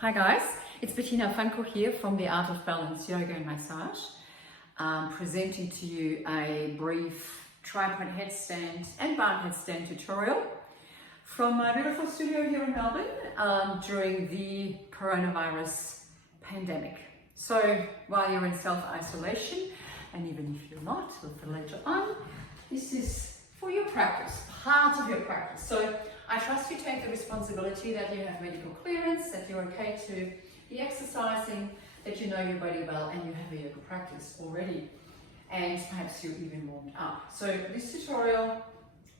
Hi guys, it's Bettina Funko here from the Art of Balance Yoga and Massage, presenting to you a brief tripod headstand and bar headstand tutorial from my beautiful studio here in Melbourne during the coronavirus pandemic. So while you're in self-isolation, and even if you're not, we'll later on, this is for your practice, part of your practice. So I trust you take the responsibility that you have medical clearance, that you're okay to be exercising, that you know your body well, and you have a yoga practice already, and perhaps you're even warmed up. So this tutorial,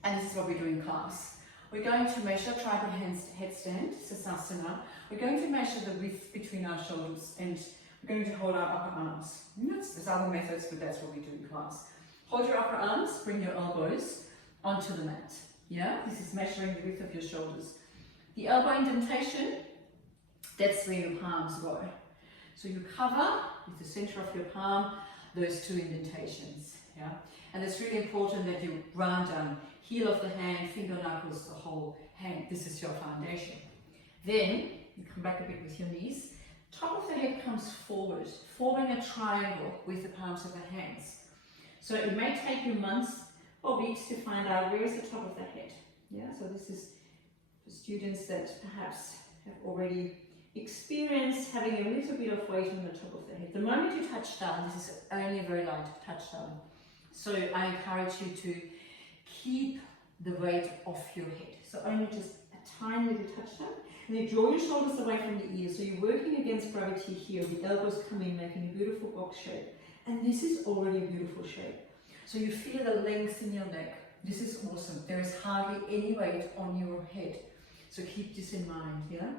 and this is what we do in class, we're going to measure tripod headstand, asana. We're going to measure the width between our shoulders, and we're going to hold our upper arms. There's other methods, but that's what we do in class. Hold your upper arms, bring your elbows onto the mat. Yeah, this is measuring the width of your shoulders. The elbow indentation, that's where your palms go. So you cover with the center of your palm those two indentations. Yeah, and it's really important that you round down, heel of the hand, finger knuckles, the whole hand. This is your foundation. Then you come back a bit with your knees. Top of the head comes forward, forming a triangle with the palms of the hands. So it may take you months or weeks to find out where is the top of the head. Yeah, so this is for students that perhaps have already experienced having a little bit of weight on the top of the head. The moment you touch down, this is only a very light touch down. So I encourage you to keep the weight off your head. So only just a tiny little touch down. And then draw your shoulders away from the ears. So you're working against gravity here. The elbows come in, making a beautiful box shape. And this is already a beautiful shape. So you feel the length in your neck. This is awesome. There is hardly any weight on your head. So keep this in mind, yeah?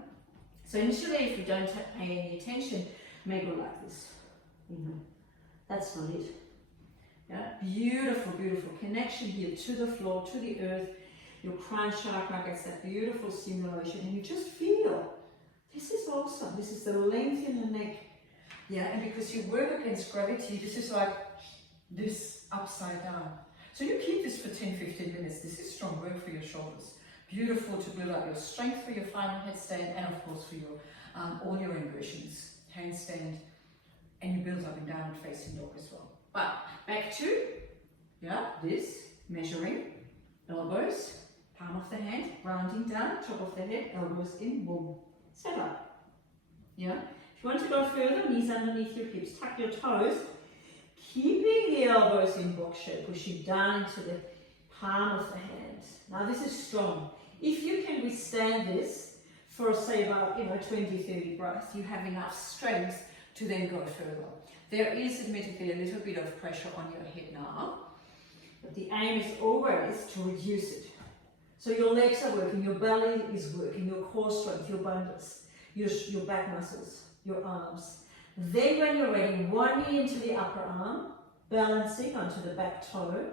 So initially, if you don't pay any attention, may go like this. That's not it. Yeah? Beautiful, beautiful connection here to the floor, to the earth. Your crown chakra gets that beautiful stimulation, and you just feel, this is awesome. This is the length in the neck. Yeah, and because you work against gravity, this is like this upside down. So you keep this for 10-15 minutes. This is strong work for your shoulders. Beautiful to build up your strength for your final headstand, and of course for your all your inversions, handstand, and you build up in downward facing dog as well. But back to this measuring, elbows, palm of the hand, rounding down, top of the head, elbows in, boom, set up. Yeah. If you want to go further, knees underneath your hips, tuck your toes. Keeping the elbows in box shape, pushing down into the palm of the hand. Now this is strong. If you can withstand this for say about 20-30 breaths, you have enough strength to then go further. There is admittedly a little bit of pressure on your head now, but the aim is always to reduce it. So your legs are working, your belly is working, your core strength, your bundles, your back muscles, your arms. Then when you're ready, one knee into the upper arm, balancing onto the back toe,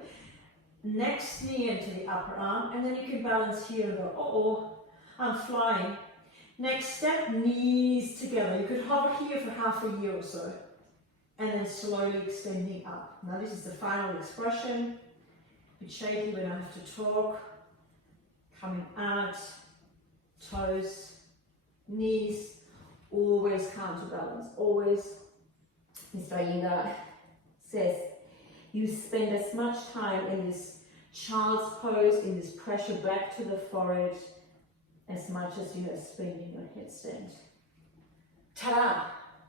next knee into the upper arm, and then you can balance here and go, oh, I'm flying. Next step, knees together. You could hover here for half a year or so, and then slowly extending up. Now this is the final expression. A bit shaky, we don't have to talk. Coming out, toes, knees, always counterbalance, always. Mr. Yiga says, you spend as much time in this child's pose, in this pressure back to the forehead, as much as you have spent in your headstand. Ta-da!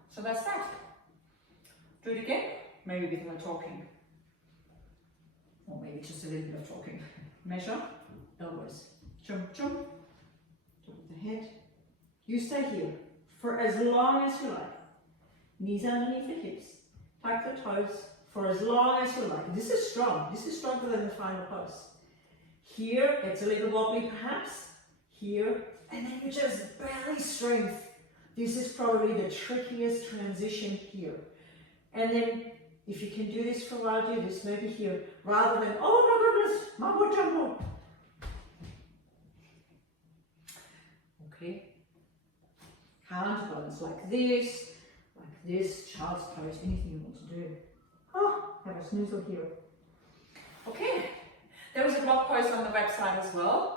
So that's that. Do it again, maybe with more talking. Or maybe just a little bit of talking. Measure, elbows, jump, jump, top of the head. You stay here for as long as you like. Knees underneath the hips, tuck the toes for as long as you like. This is strong. This is stronger than the final pose. Here, it's a little wobbly perhaps. Here, and then you just belly strength. This is probably the trickiest transition here. And then, if you can do this for a while, do this maybe here, rather than, oh my goodness, mambo jumbo. Okay. Counterbalance like this, child's pose, anything you want to do. Oh, have a snoozle here. Okay, there was a blog post on the website as well.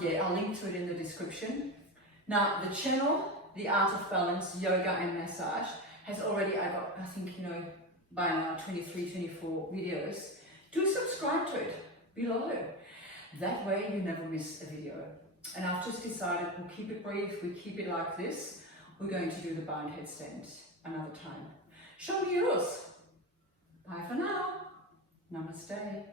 Yeah, I'll link to it in the description. Now the channel, The Art of Balance, Yoga and Massage, has already, I think, by now 23, 24 videos. Do subscribe to it below. That way you never miss a video. And I've just decided we'll keep it brief, we keep it like this. We're going to do the bound headstand another time. Show me yours. Bye for now. Namaste.